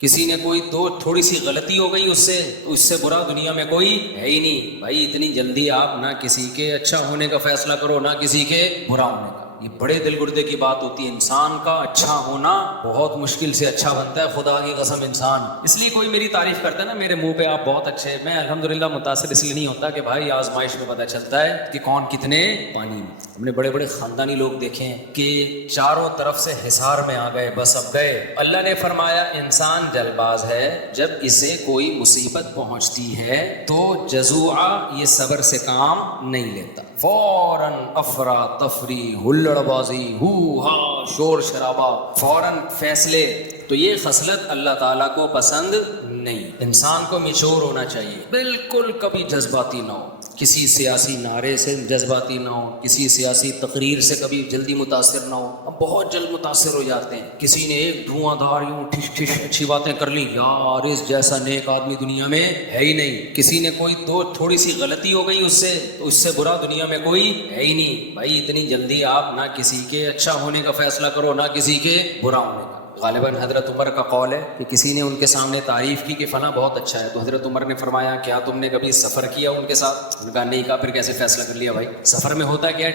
کسی نے کوئی تو تھوڑی سی غلطی ہو گئی اس سے برا دنیا میں کوئی ہے ہی نہیں بھائی. اتنی جلدی آپ نہ کسی کے اچھا ہونے کا فیصلہ کرو نہ کسی کے برا ہونے کا. یہ بڑے دل گردے کی بات ہوتی ہے. انسان کا اچھا ہونا بہت مشکل سے اچھا بنتا ہے، خدا کی قسم انسان. اس لیے کوئی میری تعریف کرتا ہے نا میرے منہ پہ آپ بہت اچھے، میں الحمدللہ متاثر اس لیے نہیں ہوتا کہ بھائی آزمائش میں پتہ چلتا ہے کہ کون کتنے پانی میں. ہم نے بڑے بڑے خاندانی لوگ دیکھے ہیں کہ چاروں طرف سے حصار میں آ گئے، بس اب گئے. اللہ نے فرمایا انسان جلد باز ہے، جب اسے کوئی مصیبت پہنچتی ہے تو جزوعا یہ صبر سے کام نہیں لیتا، فوراً افراتفری، ہلڑ بازی، ہو ہا، شور شرابہ، فوراً فیصلے. تو یہ خصلت اللہ تعالیٰ کو پسند نہیں. انسان کو میچور ہونا چاہیے، بالکل کبھی جذباتی نہ ہو، کسی سیاسی نعرے سے جذباتی نہ ہو، کسی سیاسی تقریر سے کبھی جلدی متاثر نہ ہو. اب بہت جلد متاثر ہو جاتے ہیں. کسی نے ایک دھواں دھار یوں ٹھش ٹھش اچھی باتیں کر لی، یار اس جیسا نیک آدمی دنیا میں ہے ہی نہیں. کسی نے کوئی تو تھوڑی سی غلطی ہو گئی اس سے برا دنیا میں کوئی ہے ہی نہیں بھائی. اتنی جلدی آپ نہ کسی کے اچھا ہونے کا فیصلہ کرو نہ کسی کے برا ہونے کا. غالباً حضرت عمر کا قول ہے کہ کسی نے ان کے سامنے تعریف کی کہ فلاں بہت اچھا ہے، تو حضرت عمر نے فرمایا کیا تم نے کبھی سفر کیا ان کے ساتھ؟ انہوں نے کہا نہیں. کہا پھر کیسے فیصلہ کر لیا؟ بھائی سفر میں ہوتا کیا ہے،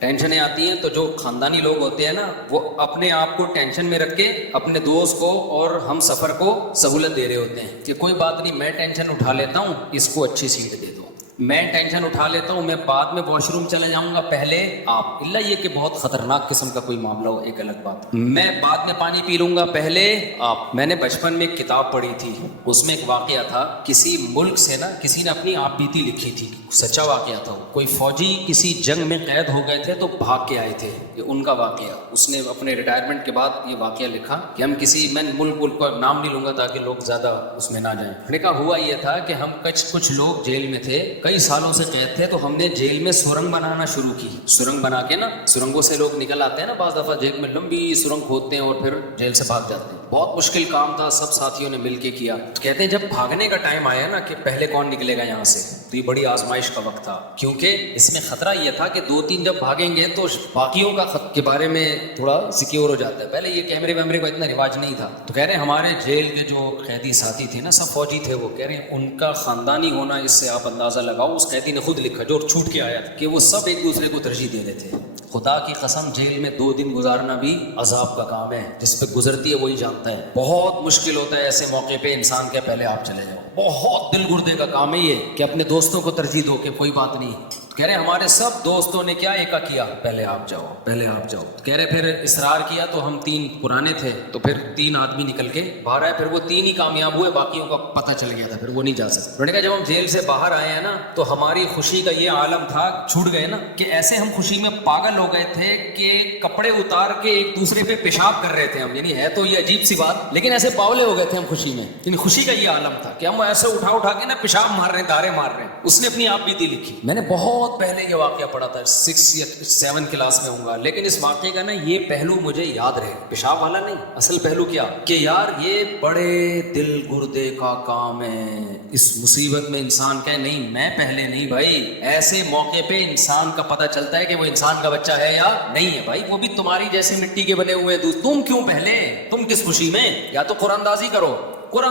ٹینشنیں آتی ہیں تو جو خاندانی لوگ ہوتے ہیں نا وہ اپنے آپ کو ٹینشن میں رکھ کے اپنے دوست کو اور ہم سفر کو سہولت دے رہے ہوتے ہیں کہ کوئی بات نہیں میں ٹینشن اٹھا لیتا ہوں، اس کو اچھی سیٹ دے دو. میں ٹینشن اٹھا لیتا ہوں، میں بعد میں واش روم چلا جاؤں گا، پہلے آپ. اللہ یہ کہ بہت خطرناک قسم کا کوئی معاملہ ہو ایک الگ بات. میں بعد میں پانی پی لوں گا، پہلے آپ. میں نے بچپن میں ایک کتاب پڑھی تھی، اس میں ایک واقعہ تھا. کسی ملک سے نا کسی نے اپنی آپ بیتی لکھی تھی، سچا واقعہ تھا. کوئی فوجی کسی جنگ میں قید ہو گئے تھے تو بھاگ کے آئے تھے، یہ ان کا واقعہ. اس نے اپنے ریٹائرمنٹ کے بعد یہ واقعہ لکھا کہ ہم میں ملک کا نام نہیں لوں گا تاکہ لوگ زیادہ اس میں نہ جائیں. نے کہا ہوا یہ تھا کہ ہم کچھ لوگ جیل میں تھے، کئی سالوں سے قید تھے، تو ہم نے جیل میں سرنگ بنانا شروع کی. سرنگ بنا کے نا، سرنگوں سے لوگ نکل آتے ہیں نا بعض دفعہ، جیل میں لمبی سرنگ کھودتے ہیں اور پھر جیل سے بھاگ جاتے ہیں. بہت مشکل کام تھا، سب ساتھیوں نے مل کے کیا. کہتے ہیں جب بھاگنے کا ٹائم آیا نا کہ پہلے کون نکلے گا یہاں سے، تو یہ بڑی آزمائش کا وقت تھا، کیونکہ اس میں خطرہ یہ تھا کہ 2-3 جب بھاگیں گے تو باقیوں کا خط کے بارے میں تھوڑا سیکیور ہو جاتا ہے. پہلے یہ کیمرے ویمرے کا اتنا رواج نہیں تھا. تو کہہ رہے ہیں ہمارے جیل کے جو قیدی ساتھی تھے نا سب فوجی تھے، وہ کہہ رہے ہیں ان کا خاندانی ہونا اس سے آپ اندازہ لگاؤ. اس قیدی نے خود لکھا جو چھوٹ کے آیا تھا کہ وہ سب ایک دوسرے کو ترجیح دے رہے تھے. خدا کی قسم جیل میں 2 دن گزارنا بھی عذاب کا کام ہے، جس پہ گزرتی ہے وہی جانتا ہے. بہت مشکل ہوتا ہے ایسے موقع پہ انسان کے پہلے آپ چلے جاؤ. بہت دل گردے کا کام ہے یہ کہ اپنے دوستوں کو ترجیح دو کہ کوئی بات نہیں. کہہ رہے ہمارے سب دوستوں نے کیا ایکا کیا، پہلے آپ جاؤ پہلے آپ جاؤ. کہہ رہے پھر اصرار کیا تو ہم 3 پرانے تھے تو پھر 3 آدمی نکل کے باہر آئے. پھر وہ 3 ہی کامیاب ہوئے، باقیوں کا پتہ چل گیا تھا، پھر وہ نہیں جا سکتے. انہوں نے کہا جب ہم جیل سے باہر آئے ہیں نا تو ہماری خوشی کا یہ عالم تھا، چھوٹ گئے نا، کہ ایسے ہم خوشی میں پاگل ہو گئے تھے کہ کپڑے اتار کے ایک دوسرے پہ پیشاب کر رہے تھے ہم. یعنی ہے تو یہ عجیب سی بات، لیکن ایسے باولے ہو گئے تھے ہم خوشی میں. یعنی خوشی کا یہ عالم تھا کہ ہم ایسے اٹھا کے نا پیشاب مار رہے ہیں، دارے مار رہے ہیں. اس نے اپنی آپ بیتی لکھی. میں نے بہت پہلے یہ واقعہ پڑھا تھا، 6 یا 7 کلاس میں ہوں گا، لیکن اس واقعے کا نا یہ پہلو مجھے یاد رہے. پیشاب والا نہیں، اصل پہلو کیا کہ یار یہ بڑے دل گردے کا کام ہے. اس مصیبت میں انسان کہے نہیں میں پہلے نہیں بھائی. ایسے موقع پہ انسان کا پتہ چلتا ہے کہ وہ انسان کا بچہ ہے یا نہیں ہے. بھائی وہ بھی تمہاری جیسے مٹی کے بنے ہوئے دوست، تم کیوں پہلے؟ تم کس خوشی میں؟ یا تو قرآن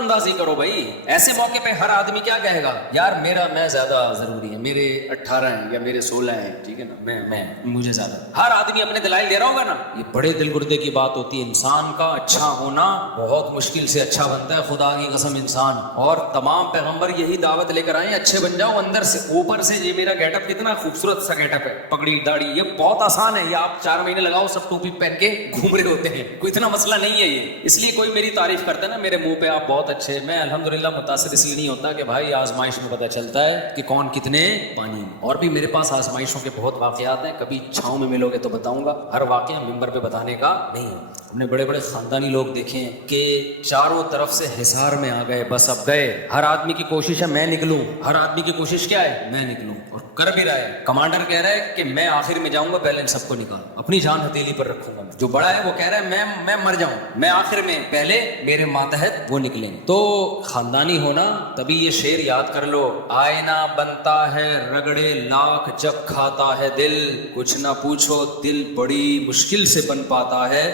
اندازی کرو بھائی. ایسے موقع پہ ہر آدمی کیا کہے گا، یار میں زیادہ ضروری ہے، میرے 18 ہیں یا میرے 16 ہیں، ٹھیک ہے نا، میں مجھے زیادہ. ہر آدمی اپنے دلائل دے رہا ہوگا نا. یہ بڑے دل گردے کی بات ہوتی ہے. انسان کا اچھا ہونا بہت مشکل سے اچھا بنتا ہے، خدا کی قسم انسان. اور تمام پیغمبر یہی دعوت لے کر آئے اچھے بن جاؤ اندر سے. اوپر سے یہ میرا گیٹ اپ کتنا خوبصورت سا گیٹ اپ ہے، پگڑی داڑھی، یہ بہت آسان ہے. یہ آپ 4 مہینے لگاؤ سب ٹوپی پہن کے گھوم رہے ہوتے ہیں، کوئی اتنا مسئلہ نہیں ہے یہ. اس لیے کوئی میری تعریف کرتا ہے نا میرے منہ پہ آپ بہت اچھے، میں الحمدللہ متاثر اس لیے نہیں ہوتا کہ بھائی آزمائش میں پتہ چلتا ہے کہ کون کتنے پانی میں. اور بھی میرے پاس آزمائشوں کے بہت واقعات ہیں، کبھی چھاؤں میں ملو گے تو بتاؤں گا. ہر واقعہ ممبر پہ بتانے کا نہیں ہے. ہم نے بڑے بڑے خاندانی لوگ دیکھے ہیں کہ چاروں طرف سے حصار میں آ گئے، بس اب گئے. ہر آدمی کی کوشش ہے میں نکلوں، ہر آدمی کی کوشش کیا ہے میں نکلوں، اور کر بھی رہا ہے. کمانڈر کہہ رہا ہے کہ میں آخر میں جاؤں گا، پہلے ان سب کو نکال، اپنی جان ہتھیلی پر رکھوں گا. جو بڑا ہے وہ کہہ رہا ہے میں مر جاؤں، میں آخر میں، پہلے میرے ماتحت وہ نکلے. نکلیں. تو خاندانی ہونا تبھی یہ شعر یاد کر لو. آئینہ بنتا ہے رگڑے لاکھ جب کھاتا ہے دل, کچھ نہ پوچھو دل بڑی مشکل سے بن پاتا ہے.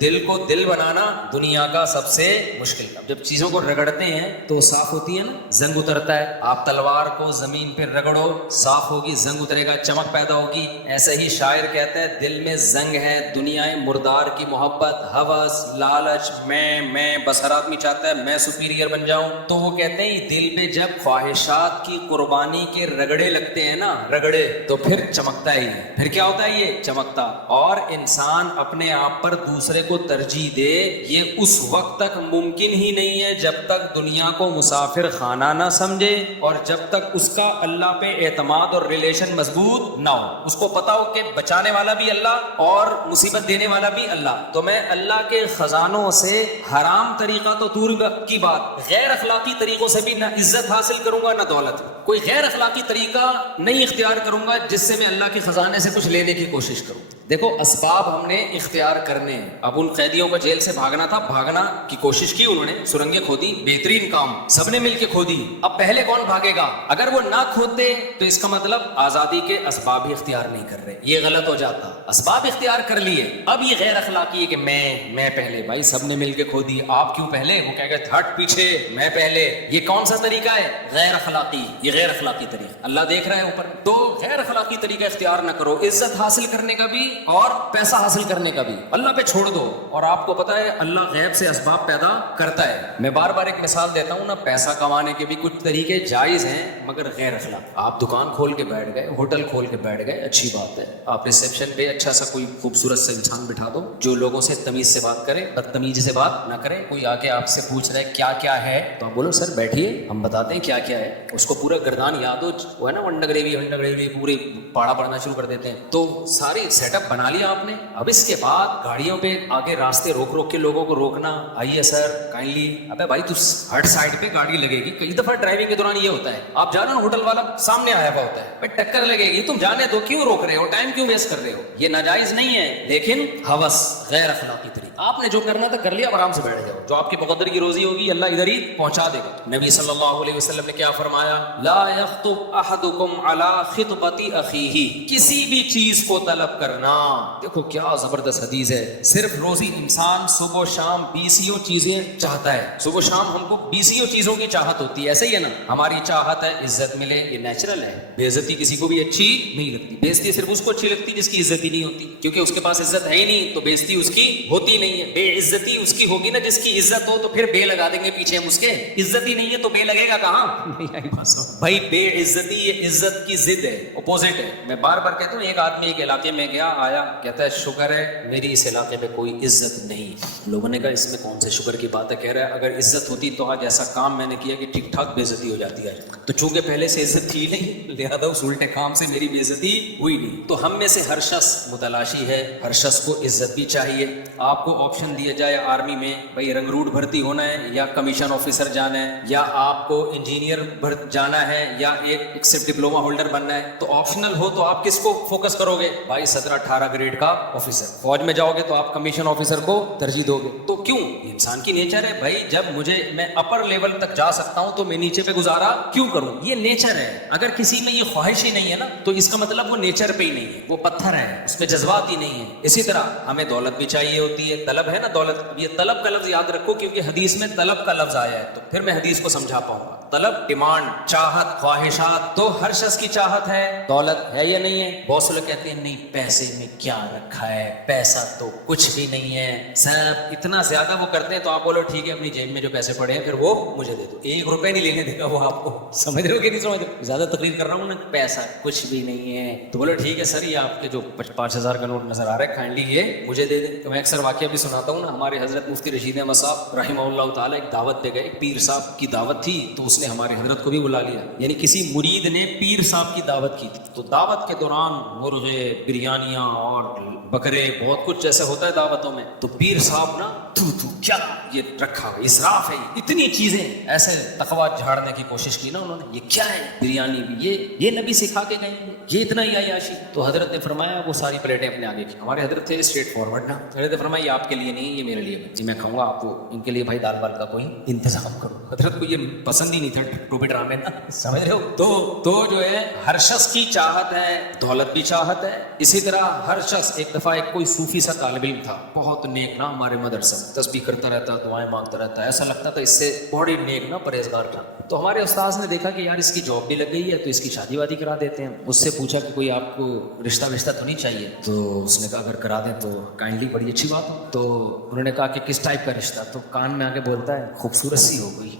دل کو دل بنانا دنیا کا سب سے مشکل کام. جب چیزوں کو رگڑتے ہیں تو صاف ہوتی ہے نا, زنگ اترتا ہے. آپ تلوار کو زمین پہ رگڑو, صاف ہوگی, زنگ اترے گا, چمک پیدا ہوگی. ایسے ہی شاعر کہتا ہے دل میں زنگ ہے, دنیا مردار کی محبت, ہوس, لالچ, میں بس ہر آدمی چاہتا ہے میں سپیریئر بن جاؤں. تو وہ کہتے ہیں دل پہ جب خواہشات کی قربانی کے رگڑے لگتے ہیں نا, رگڑے, تو پھر چمکتا ہی ہے. پھر کیا ہوتا ہے, یہ چمکتا. اور انسان اپنے آپ پر دوسرے کو ترجیح دے, یہ اس وقت تک ممکن ہی نہیں ہے جب تک دنیا کو مسافر خانہ نہ سمجھے, اور جب تک اس کا اللہ پہ اعتماد اور ریلیشن مضبوط نہ ہو. اس کو پتا ہو کہ بچانے والا بھی اللہ اور مصیبت دینے والا بھی اللہ. تو میں اللہ کے خزانوں سے حرام طریقہ تو دور کی بات, غیر اخلاقی طریقوں سے بھی نہ عزت حاصل کروں گا نہ دولت. کوئی غیر اخلاقی طریقہ نہیں اختیار کروں گا جس سے میں اللہ کے خزانے سے کچھ لینے کی کوشش کروں. دیکھو اسباب ہم نے اختیار کرنے ہیں. اب ان قیدیوں کو جیل سے بھاگنا تھا, بھاگنا کی کوشش کی انہوں نے, سرنگیں کھودی, بہترین کام, سب نے مل کے کھودی. اب پہلے کون بھاگے گا؟ اگر وہ نہ کھودتے تو اس کا مطلب آزادی کے اسباب ہی اختیار نہیں کر رہے, یہ غلط ہو جاتا. اسباب اختیار کر لیے, اب یہ غیر اخلاقی ہے کہ میں پہلے. بھائی سب نے مل کے کھودی, آپ کیوں پہلے؟ وہ کہہ گئے ہٹ پیچھے, میں پہلے. یہ کون سا طریقہ ہے؟ غیر اخلاقی. یہ غیر اخلاقی طریقہ, اللہ دیکھ رہا ہے اوپر. تو غیر اخلاقی طریقہ اختیار نہ کرو. عزت حاصل کرنے کا بھی اور پیسہ حاصل کرنے کا بھی اللہ پہ چھوڑ دو. اور آپ کو پتا ہے اللہ غیب سے اسباب پیدا کرتا ہے. میں بار بار ایک مثال دیتا ہوں نا, پیسہ کمانے کے بھی کچھ طریقے جائز ہیں مگر غیر اخلاقی. آپ دکان کھول کے بیٹھ گئے, ہوٹل کھول کے بیٹھ گئے, اچھی بات ہے. آپ ریسیپشن پہ اچھا سا کوئی خوبصورت سے انسان بٹھا دو جو لوگوں سے تمیز سے بات کرے, بدتمیزی سے بات نہ کرے. کوئی آ کے آپ سے پوچھ رہا ہے کیا کیا ہے, تو آپ بولو سر بیٹھیے ہم بتاتے ہیں کیا کیا ہے. اس کو پورا گردان یاد ہو, وہ ہے نا ونڈا گریوی پوری پاڑا پڑھنا شروع کر دیتے ہیں. تو ساری سیٹ اپ بنا لیا آپ نے. اب اس کے بعد گاڑیوں پہ آگے راستے روک کے لوگوں کو روکنا, آئیے سر کائنڈلی. ابے بھائی تو ہر سائڈ پہ گاڑی لگے گی. کئی دفعہ ڈرائیونگ کے دوران یہ ہوتا ہے, آپ جانا نا ہوٹل والا سامنے آیا ہوا ہوتا ہے, بھائی ٹکر لگے گی, تم جانے دو, کیوں روک رہے ہو, ٹائم کیوں ویسٹ کر رہے ہو. یہ ناجائز نہیں ہے لیکن ہوس, غیر اخلاقی طریقہ. آپ نے جو کرنا تھا کر لیا, آرام سے بیٹھ جاؤ. جو آپ کی مقدر کی روزی ہوگی اللہ ادھر ہی پہنچا دے گا. نبی صلی اللہ علیہ وسلم نے کیا فرمایا, لا یخطب احدکم علی خطبۃ اخیہ, کسی بھی چیز کو طلب کرنا. دیکھو کیا زبردست حدیث ہے. صرف روزی انسان صبح و شام 20 چیزیں چاہتا ہے. صبح و شام ہم کو 20 چیزوں کی چاہت ہوتی ہے, ایسے ہی ہے نا. ہماری چاہت ہے عزت ملے, یہ نیچرل ہے. بے عزتی کسی کو بھی اچھی نہیں لگتی. بے عزتی صرف اس کو اچھی لگتی جس کی عزت ہی نہیں ہوتی, کیونکہ اس کے پاس عزت ہے ہی نہیں تو بے عزتی اس کی ہوتی نہیں ہے. بے عزتی اس کی ہوگی نا جس کی عزت ہو, تو پھر بے لگا دیں گے پیچھے ہم اس کے. عزت ہی نہیں ہے تو بے لگے گا کہاں؟ بھائی بے عزتی یہ عزت کی ضد ہے, اپوزٹ ہے. میں بار بار کہتا ہوں, ایک آدمی ایک علاقے میں گیا, آیا, کہتا ہے شکر ہے میری اس علاقے میں کوئی عزت نہیں. لوگوں نے کہا اس میں کون سے شکر کی بات ہے؟ کہہ رہا ہے اگر عزت ہوتی تو آج ایسا کام میں نے کیا کہ ٹھیک ٹھاک بے عزتی ہو جاتی ہے. تو چونکہ پہلے سے عزت تھی نہیں, لہذا اس الٹے کام سے میری بے عزتی ہوئی نہیں. تو ہم میں سے ہر شخص متلاشی ہے, ہر شخص کو عزت بھی چاہیے. آپ کو آپشن دیا جائے آرمی میں, بھائی رنگروٹ بھرتی ہونا ہے یا کمیشن آفیسر جانا ہے, یا آپ کو انجینئر جانا ہے یا ایک صرف ڈپلوما ہولڈر بننا ہے, تو آپشنل ہو تو آپ کس کو فوکس کرو گے؟ بھائی 17-18 گریڈ کا آفیسر. فوج میں جاؤ گے تو آپ کمیشن آفیسر کو ترجیح دو گے. تو کیوں؟ انسان کی نیچر ہے بھائی, جب میں اپر لیول تک جا سکتا ہوں تو میں نیچے پہ گزارا کیوں کروں؟ یہ نیچر ہے. اگر کسی میں یہ خواہش ہی نہیں ہے نا تو اس کا مطلب وہ نیچر پہ ہی نہیں ہے, وہ پتھر ہے, اس میں جذبات ہی نہیں ہے. اسی طرح ہمیں دولت بھی چاہیے ہوتی ہے, طلب ہے نا دولت. اب یہ طلب کا لفظ یاد رکھو کیونکہ حدیث میں طلب کا لفظ آیا ہے, تو پھر میں حدیث کو سمجھا پاؤں گا. طلب, ڈیمانڈ, چاہت, خواہشات. تو ہر شخص کی چاہت ہے, دولت ہے یا نہیں ہے؟ بہت سے لوگ کہتے ہیں نہیں پیسے میں کیا رکھا ہے, پیسہ تو کچھ بھی نہیں ہے. سب اتنا زیادہ وہ کرتے ہیں تو آپ بولو ٹھیک ہے اپنی جیب میں جو پیسے پڑے ہیں پھر وہ مجھے دے دو. 1 روپے نہیں لینے دے گا وہ آپ کو. سمجھ رہے ہو کہ نہیں سمجھ رہے؟ زیادہ تقریر کر رہا ہوں نا, پیسہ کچھ بھی نہیں ہے. تو بولو ٹھیک ہے سر یہ آپ کے جو 5,000 کا نوٹ نظر آ رہا ہے کائنڈلی یہ مجھے دے دیں. تو میں اکثر واقعہ بھی سناتا ہوں نا. ہمارے حضرت مفتی رشید احمد صاحب رحمہ اللہ تعالیٰ ایک دعوت پہ گئے, پیر صاحب کی دعوت تھی, تو اس نے ہمارے حضرت کو بھی بلا لیا. یعنی کسی مرید نے پیر صاحب کی دعوت کی تھی. تو دعوت کے دوران مرغے, بریانیاں اور بکرے, بہت کچھ ایسا ہوتا ہے دعوتوں میں. تو پیر صاحب نا کیا یہ رکھا ہوا اسراف ہے, اتنی چیزیں ایسے تقوی جھاڑنے کی کوشش کی نا انہوں نے, یہ کیا ہے بریانی بھی, یہ نبی سکھا کے گئے, یہ اتنا ہی عیاشی. تو حضرت نے فرمایا وہ ساری پلیٹیں اپنے آگے کی. ہمارے حضرت تھے اسٹریٹ فارورڈ نا, حضرت نے فرمایا یہ آپ کے لیے نہیں, یہ میرے لیے, جی میں کھاؤں گا, آپ کو ان کے لیے بھائی دال وال کا کوئی انتظام کرو. حضرت کو یہ پسند ہی نہیں تھا ٹوپے ڈرامے نا, سمجھ رہے ہو. تو جو ہے ہر شخص کی چاہت ہے, دولت بھی چاہت ہے. اسی طرح ہر شخص, ایک دفعہ ایک کوئی صوفی سا طالب علم تھا, بہت نیک نا, ہمارے مدرسہ تسبیح کرتا رہتا, دعائیں مانگتا رہتا, ایسا لگتا تھا اس سے بڑی نیک نا, پرہیزگار تھا. تو ہمارے استاذ نے دیکھا کہ یار اس کی جاب بھی لگ گئی ہے, تو اس کی شادی وادی کرا دیتے ہیں. اس سے پوچھا کہ کوئی آپ کو رشتہ تو نہیں چاہیے؟ تو اس نے کہا اگر کرا دیں تو کائنڈلی, بڑی اچھی بات ہو. تو انہوں نے کہا کہ کس ٹائپ کا رشتہ؟ تو کان میں آ کے بولتا ہے خوبصورت سی ہو کوئی.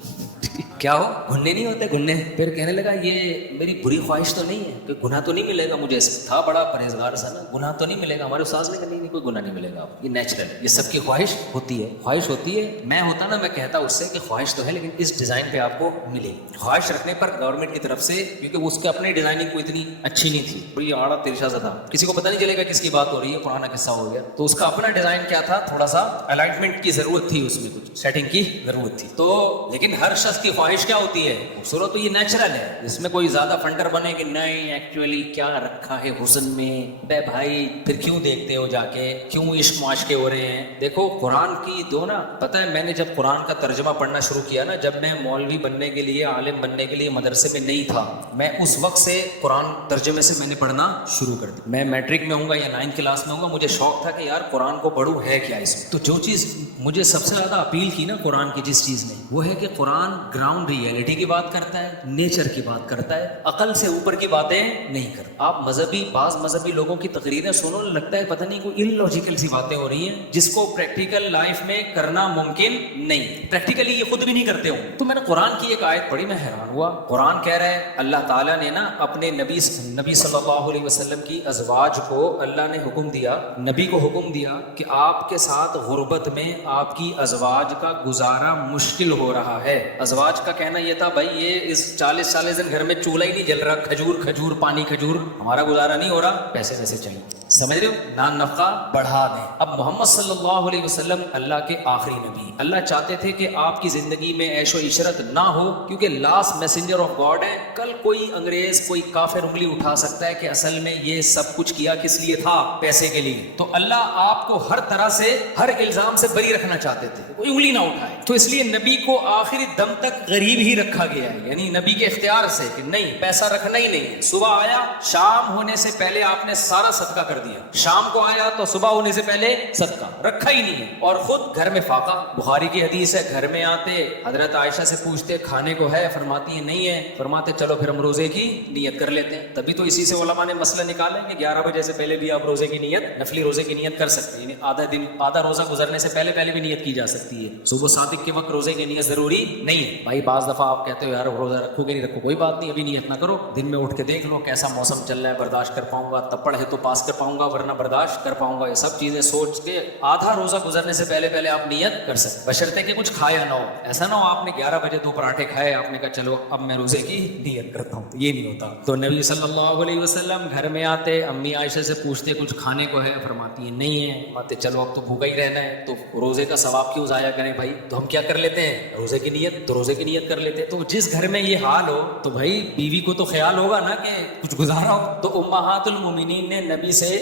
کیا ہو, گھننے نہیں ہوتے گھننے. پھر کہنے لگا یہ میری بری خواہش تو نہیں ہے کہ گناہ تو نہیں ملے گا مجھے, تھا بڑا پرہیزگار سا نا, گناہ تو نہیں ملے گا. ہمارے استاذ نے کہا نہیں کوئی گناہ نہیں ملے گا, یہ نیچرل, یہ سب کی خواہش ہوتی ہے, خواہش ہوتی ہے. میں ہوتا نا, میں کہتا اس سے کہ خواہش تو ہے لیکن اس ڈیزائن پہ آپ کو ملے. خواہش رکھنے پر گورنمنٹ کی طرف سے, کیونکہ اس کے اپنی ڈیزائننگ کو اتنی اچھی نہیں تھی, بڑی آڑا ترشا سا تھا, کسی کو پتہ نہیں چلے گا کس کی بات ہو رہی ہے, پرانا قصہ ہو گیا. تو اس کا اپنا ڈیزائن کیا تھا, تھوڑا سا الائنمنٹ کی ضرورت تھی, اس میں کچھ سیٹنگ کی ضرورت تھی. تو لیکن ہر شخص کی خواہش کیا ہوتی ہے, خوبصورت, تو یہ نیچرل ہے, اس میں کوئی زیادہ فنڈر بنے کہ نہیں ایکچولی کیا رکھا ہے حسن میں. بے بھائی پھر کیوں دیکھتے ہو جا کے, کیوں عشق معاشقے ہو رہے ہیں. دیکھو قرآن کی دو نا, پتہ ہے میں نے جب قرآن کا ترجمہ پڑھنا شروع کیا نا, جب میں مولوی بننے کے لیے, عالم بننے کے لیے مدرسے میں نہیں تھا, میں اس وقت سے قرآن ترجمے سے میں نے پڑھنا شروع کر دیا. میں میٹرک میں ہوں گا یا 9th کلاس میں ہوں گا, مجھے شوق تھا کہ یار قرآن کو پڑھوں, ہے کیا اس میں. تو جو چیز مجھے سب سے زیادہ اپیل کی نا قرآن کی, جس چیز نے, وہ ہے کہ قرآن گراؤنڈ ریئلٹی کی بات کرتا ہے, نیچر کی بات کرتا ہے, عقل سے اوپر کی باتیں نہیں کرتا. آپ بعض مذہبی لوگوں کی تقریریں سنو, لگتا ہے پتہ نہیں کوئی ان لاجیکل سی باتیں ہو رہی ہیں جس کو پریکٹیکل لائف میں کرنا ممکن نہیں, پریکٹیکلی یہ خود بھی نہیں کرتے ہوں. تو میں نے قرآن کی ایک آیت پڑھی, میں حیران ہوا. قرآن کہہ رہا ہے اللہ تعالیٰ نے نا اپنے نبی صلی اللہ علیہ وسلم کی ازواج کو, اللہ نے حکم دیا, نبی کو حکم دیا کہ آپ کے ساتھ غربت میں آپ کی ازواج کا گزارا مشکل ہو رہا ہے. ازواج کا کہنا یہ تھا بھائی یہ اس 40 دن گھر میں چولہا ہی نہیں جل رہا, کھجور پانی کھجور, ہمارا گزارا نہیں ہو رہا, پیسے ویسے چاہیے. سمجھ رہے ہو, نان نفقہ بڑھا دیں. اب محمد صلی اللہ علیہ وسلم اللہ کے آخری نبی, اللہ چاہتے تھے کہ آپ کی زندگی میں عیش و عشرت نہ ہو, کیونکہ لاسٹ میسنجر آف گاڈ ہے. کل کوئی انگریز, کوئی کافر انگلی اٹھا سکتا ہے کہ اصل میں یہ سب کچھ کیا کس لیے تھا, پیسے کے لیے. تو اللہ آپ کو ہر طرح سے, ہر الزام سے بری رکھنا چاہتے تھے, کوئی انگلی نہ اٹھائے. تو اس لیے نبی کو آخری دم تک غریب ہی رکھا گیا ہے, یعنی نبی کے اختیار سے کہ نہیں پیسہ رکھنا ہی نہیں. صبح آیا, شام ہونے سے پہلے آپ نے سارا صدقہ کر دیا, شام کو آیا تو صبح ہونے سے پہلے صدقہ رکھا ہی نہیں ہے. اور خود گھر میں فاقہ, بخاری کی حدیث ہے, گھر میں آتے حضرت عائشہ سے پوچھتے کھانے کو ہے, فرماتی ہے نہیں ہے, فرماتے چلو پھر ہم روزے کی نیت کر لیتے ہیں. تبھی تو اسی سے علماء نے مسئلہ نکالیں کہ 11 بجے سے پہلے بھی آپ روزے کی نیت, نفلی روزے کی نیت کر سکتے ہیں, یعنی آدھا روزہ گزرنے سے پہلے بھی نیت کی جا سکتی ہے. صبح صادق کے وقت روزے کی نیت ضروری نہیں ہے. بھائی بعض دفعہ آپ کہتے ہو یار روزہ رکھو گے نہیں رکھو, کوئی بات نہیں, ابھی نیت نہ کرو, دن میں اٹھ کے دیکھ لو کیسا موسم چل رہا ہے, برداشت کر پاؤں گا, تپڑ ہے تو پاس کر پاؤں گا, ورنہ برداشت کر پاؤں گا. یہ سب چیزیں سوچ کے آدھا روزہ گزرنے سے پہلے آپ نیت کر سکتے, بشرطے کہ کچھ کھایا نہ ہو. ایسا نہ ہو آپ نے 11 بجے 2 پراٹھے کھائے, آپ نے کہا چلو اب میں روزے کی نیت کرتا ہوں, یہ نہیں ہوتا. تو نبی صلی اللہ علیہ وسلم گھر میں آتے, امی عائشہ سے پوچھتے کچھ کھانے کو ہے, فرماتی ہے نہیں ہے, فرماتے چلو اب تو بھوکا ہی رہنا ہے, تو روزے کا ثواب کیوں ضائع کریں بھائی, تو ہم کیا کر لیتے ہیں روزے کی نیت, تو روزے کی نیت کر لیتے. تو جس گھر میں یہ حال ہو تو بھائی بیوی کو تو خیال ہوگا نا کہ کچھ گزارا ہو. تو امہات المومنین نے نبی سے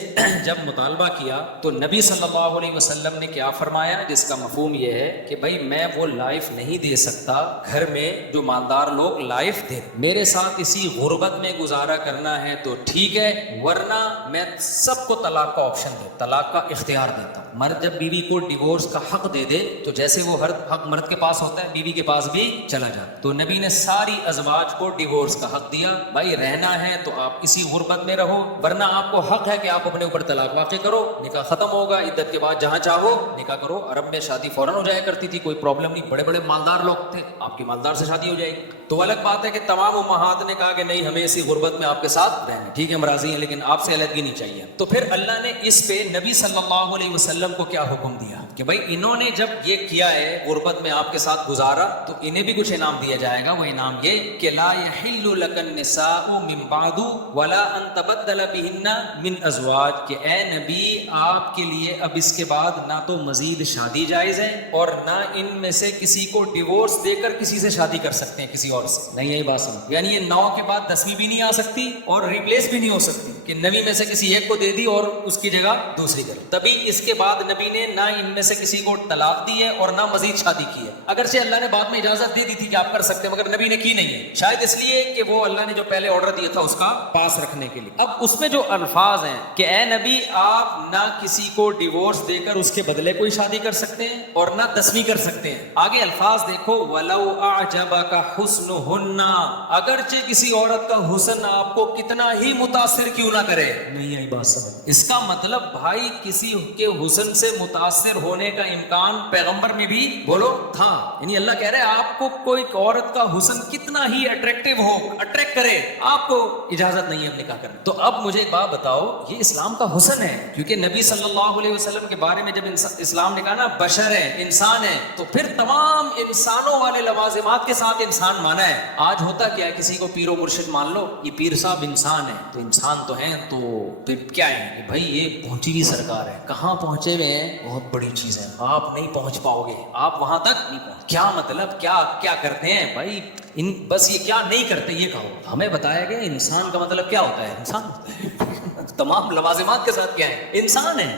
جب مطالبہ کیا تو نبی صلی اللہ علیہ وسلم نے کیا فرمایا, جس کا مفہوم یہ ہے کہ بھائی میں وہ لائف نہیں دے سکتا گھر میں جو مالدار لوگ لائف دے, میرے ساتھ اسی غربت میں گزارا کرنا ہے تو ٹھیک ہے, ورنہ میں سب کو طلاق کا آپشن دے, طلاق کا اختیار دیتا ہوں. مرد جب بیوی کو ڈیورس کا حق دے دے تو جیسے وہ ہر حق مرد کے پاس ہوتا ہے بیوی کے پاس بھی چلا جاتا. تو نبی نے ساری ازواج کو ڈیورس کا حق دیا, بھائی رہنا ہے تو آپ اسی غربت میں رہو, ورنہ آپ کو حق ہے کہ آپ اپنے اوپر طلاق واقع کرو, نکاح ختم ہوگا, عدت کے بعد جہاں چاہو نکاح کرو. عرب میں شادی فوراً ہو جایا کرتی تھی, کوئی پرابلم نہیں, بڑے بڑے مالدار لوگ تھے, آپ کی مالدار سے شادی ہو جائے گی. تو الگ بات ہے کہ تمام امہات نے کہا کہ نہیں ہمیں اسی غربت میں آپ کے ساتھ رہنا، ٹھیک ہے ہم راضی ہیں لیکن آپ سے علیحدگی نہیں چاہیے. تو پھر اللہ نے اس پہ نبی صلی اللہ علیہ وسلم کو کیا حکم دیا کہ بھائی انہوں نے جب یہ کیا ہے غربت میں آپ کے ساتھ گزارا تو انہیں بھی کچھ انعام دیا جائے گا. وہ انعام یہ کہ لا یحل لک النساء من بعد ولا ان تبدل بهن من ازواج، کہ اے نبی آپ کے لیے اب اس کے بعد نہ تو مزید شادی جائز ہے اور نہ ان میں سے کسی کو ڈیورس دے کر کسی سے شادی کر سکتے ہیں کسی اور سے. نہیں یہی بات سمجھ، یعنی یہ 9 کے بعد 10ویں بھی نہیں آ سکتی اور ریپلیس بھی نہیں ہو سکتی کہ 9 میں سے کسی ایک کو دے دی اور اس کی جگہ دوسری کر. تبھی اس کے بعد نبی نے نہ ان میں سے کسی کو طلاق دی ہے اور نہ مزید شادی کی ہے. اگرچہ اللہ نے بعد میں اجازت دے دی تھی کہ آپ کر سکتے ہیں مگر نبی نے کی نہیں ہے، شاید اس لیے کہ وہ اللہ نے جو پہلے آرڈر دیا تھا اس کا پاس رکھنے کے لیے. اب اس میں جو الفاظ ہیں کہ اے نبی آپ نہ کسی کو ڈیورس دے کر اس کے بدلے کوئی شادی کر سکتے ہیں اور نہ 10ویں کر سکتے ہیں. آگے الفاظ دیکھو، وَلَوْ أَعْجَبَكَ حُسْنُهُنَّ، اگرچہ کسی عورت کا حسن آپ کو کتنا ہی متاثر کیوں نہ کرے. نہیں آئی بات سمجھ. اس کا مطلب بھائی کسی کے حسن سے متاثر ہونے کا امکان پیغمبر میں بھی بولو تھا. یعنی اللہ کہہ رہے ہیں آپ کو کوئی عورت کا حسن کتنا ہی اٹریکٹیو ہو، اٹریکٹ کرے، آپ کو اجازت نہیں ہے اب نکاح کرنے. تو اب مجھے ایک بات بتاؤ، یہ اسلام کا حسن ہے کیونکہ نبی صلی اللہ علیہ وسلم کے بارے میں جب اسلام نے کہا نا بشر ہے، انسان ہے، تو پھر تمام انسانوں والے لوازمات کے ساتھ انسان مانا ہے. آج ہوتا کیا ہے، کسی کو پیر و مرشد مان لو، یہ پیر صاحب انسان ہے تو انسان تو ہیں، تو پھر کیا ہے کہ بھائی یہ پہنچی ہوئی سرکار ہے. کہاں پہنچے ہوئے ہیں؟ بہت بڑی چیز ہے، آپ نہیں پہنچ پاؤ گے، آپ وہاں تک نہیں پہنچ. کیا مطلب، کیا کرتے ہیں بھائی بس یہ کیا نہیں کرتے یہ کہو. ہمیں بتایا گیا انسان کا مطلب کیا ہوتا ہے، انسان ہوتا ہے تمام لوازمات کے ساتھ کیا ہے، انسان ہے.